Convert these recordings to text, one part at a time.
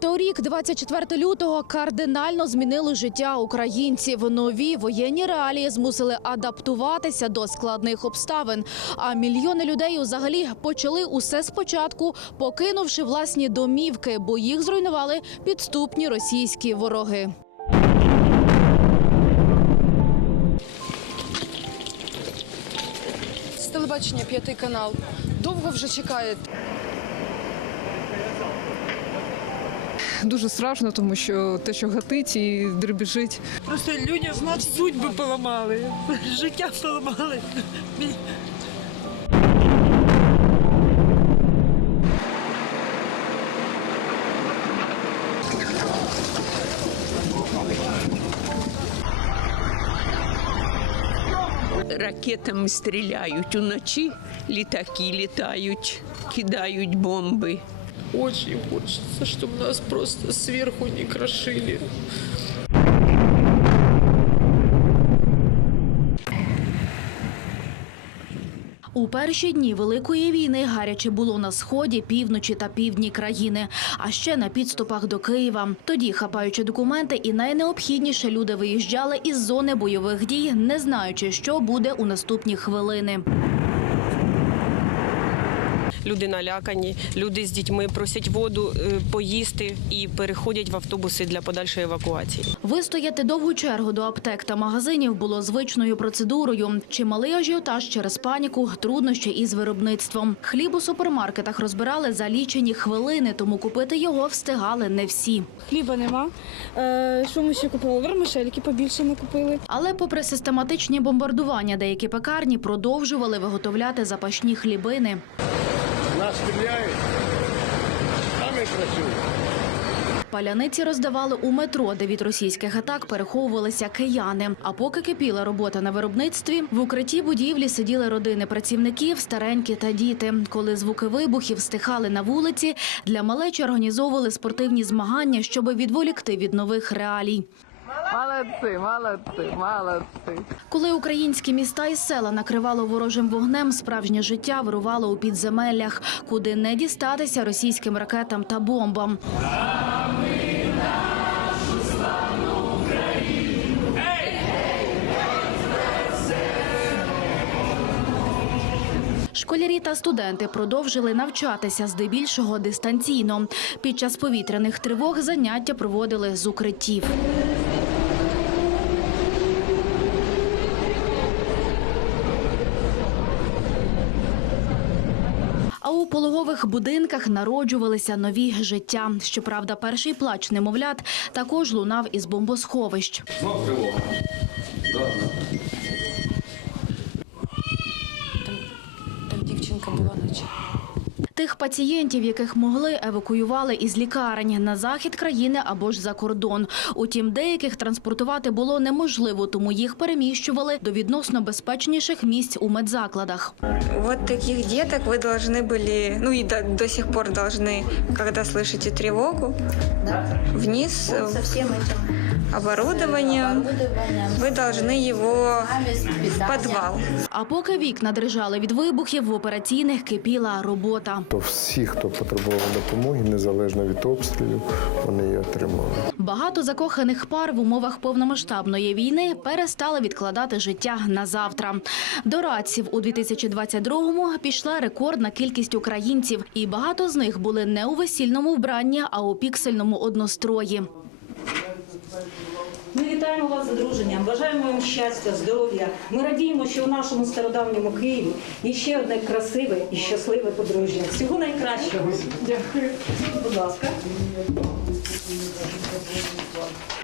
Торік, 24 лютого, кардинально змінили життя українців. Нові воєнні реалії змусили адаптуватися до складних обставин. А мільйони людей взагалі почали усе спочатку, покинувши власні домівки, бо їх зруйнували підступні російські вороги. З телебачення п'ятий канал. Довго вже чекає. Дуже страшно, тому що те, що гатить і дребіжить. Просто людям судьби поламали, життя поламали. ракетами стріляють уночі, літаки літають, кидають бомби. Очень хочеться, щоб нас просто зверху не крошили. У перші дні великої війни гаряче було на сході, півночі та півдні країни, а ще на підступах до Києва. Тоді, хапаючи документи, і найнеобхідніше люди виїжджали із зони бойових дій, не знаючи, що буде у наступні хвилини. Люди налякані, люди з дітьми просять воду, е, поїсти і переходять в автобуси для подальшої евакуації. Вистояти довгу чергу до аптек та магазинів було звичною процедурою. Чималий ажіотаж через паніку, труднощі із виробництвом. Хліб у супермаркетах розбирали за лічені хвилини, тому купити його встигали не всі. Хліба нема. Е, що ми ще купили? Вермишельки побільше ми купили. Але попри систематичні бомбардування, деякі пекарні продовжували виготовляти запашні хлібини. Нас стріляють, а ми працюємо. Паляниці роздавали у метро, де від російських атак переховувалися кияни. А поки кипіла робота на виробництві, в укритті будівлі сиділи родини працівників, старенькі та діти. Коли звуки вибухів стихали на вулиці, для малечі організовували спортивні змагання, щоб відволікти від нових реалій. Молодці, молодці, молодці. Коли українські міста і села накривало ворожим вогнем, справжнє життя вирувало у підземеллях, куди не дістатися російським ракетам та бомбам. Школярі та студенти продовжили навчатися здебільшого дистанційно. Під час повітряних тривог заняття проводили з укриттів. У пологових будинках народжувалися нові життя. Щоправда, перший плач немовлят також лунав із бомбосховищ. Там пацієнтів, яких могли, евакуювали із лікарень на захід країни або ж за кордон. Утім, деяких транспортувати було неможливо, тому їх переміщували до відносно безпечніших місць у медзакладах. Вот таких деток вы должны были, ну и до, до сих пор должны, когда слышите тревогу, вниз со в всем этим оборудованием, вы должны его в подвал. А поки вікна дрижали від вибухів, в операційних кипіла робота. То всі, хто потребував допомоги, незалежно від обстрілів, вони її отримали. Багато закоханих пар в умовах повномасштабної війни перестали відкладати життя на завтра. До радців у 2022-му пішла рекордна кількість українців, і багато з них були не у весільному вбранні, а у піксельному однострої. Вітаємо вас з одруженням, бажаємо вам щастя, здоров'я. Ми радіємо, що у нашому стародавньому Києві є ще одне красиве і щасливе подружжя. Всього найкращого. Дякую. Будь ласка.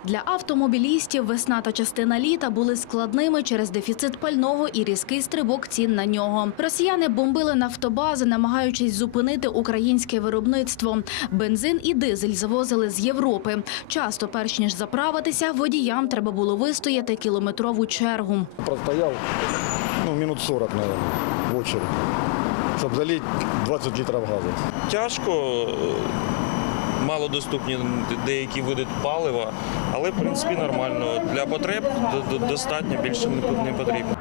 Для автомобілістів весна та частина літа були складними через дефіцит пального і різкий стрибок цін на нього. Росіяни бомбили нафтобази, намагаючись зупинити українське виробництво. Бензин і дизель завозили з Європи. Часто, перш ніж заправитися, водіям треба було вистояти кілометрову чергу. Простояв ну, минут 40, мабуть, в очередь, щоб залити 20 літрів газу. тяжко, мало малодоступні деякі види палива, але в принципі нормально. Для потреб до- до- достатньо більше не потрібно.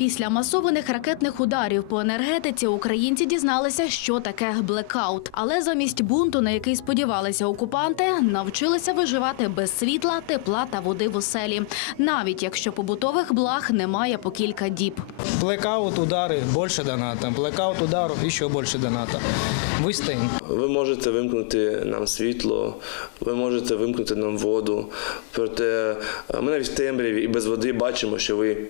Після масованих ракетних ударів по енергетиці українці дізналися, що таке блекаут. Але замість бунту, на який сподівалися окупанти, навчилися виживати без світла, тепла та води в оселі, навіть якщо побутових благ немає по кілька діб. Блекаут, удары, больше доната. Блекаут, ударов, еще больше доната. Выстоим. Ви можете вимкнути нам світло, ви можете вимкнути нам воду. Проте ми навіть в темряві і без води бачимо, що ви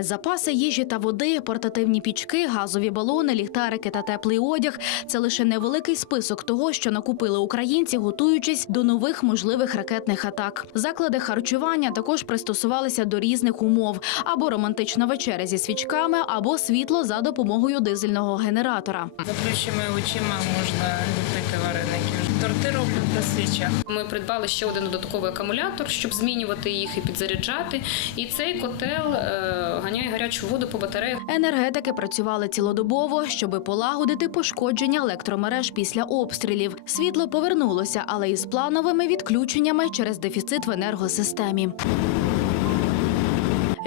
Запаси їжі та води, портативні пічки, газові балони, ліхтарики та теплий одяг це лише невеликий список того, що накупили українці, готуючись до нових можливих ракетних атак. Заклади харчування також пристосувалися до різних умов: або романтична вечеря зі свічками, або світло за допомогою дизельного генератора. Заплющими очима можна ліпити вареники. Торти роблять на свічах. Ми придбали ще один додатковий акумулятор, щоб змінювати їх і підзаряджати. І цей котел е, ганяє гарячу воду по батареях. Енергетики працювали цілодобово, щоби полагодити пошкодження електромереж після обстрілів. Світло повернулося, але із плановими відключеннями через дефіцит в енергосистемі.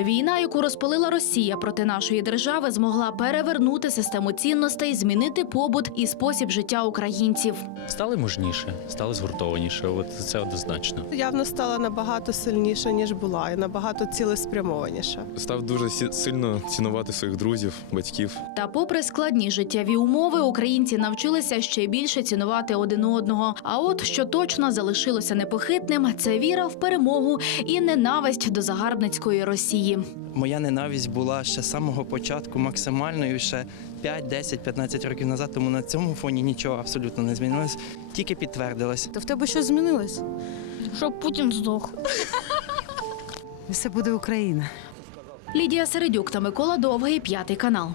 Війна, яку розпалила Росія проти нашої держави, змогла перевернути систему цінностей, змінити побут і спосіб життя українців. Стали мужніше, стали згуртованіше. От це однозначно. Явно стала набагато сильніша, ніж була, і набагато цілеспрямованіша. Став дуже сильно цінувати своїх друзів, батьків. Та, попри складні життєві умови, українці навчилися ще більше цінувати один одного. А от що точно залишилося непохитним, це віра в перемогу і ненависть до загарбницької Росії. Моя ненависть була ще з самого початку максимальною, ще 5, 10, 15 років назад, тому на цьому фоні нічого абсолютно не змінилось, тільки підтвердилось. То в тебе щось змінилось? Щоб Путін здох. Все буде Україна. Лідія Середюк та Микола Довгий, п'ятий канал.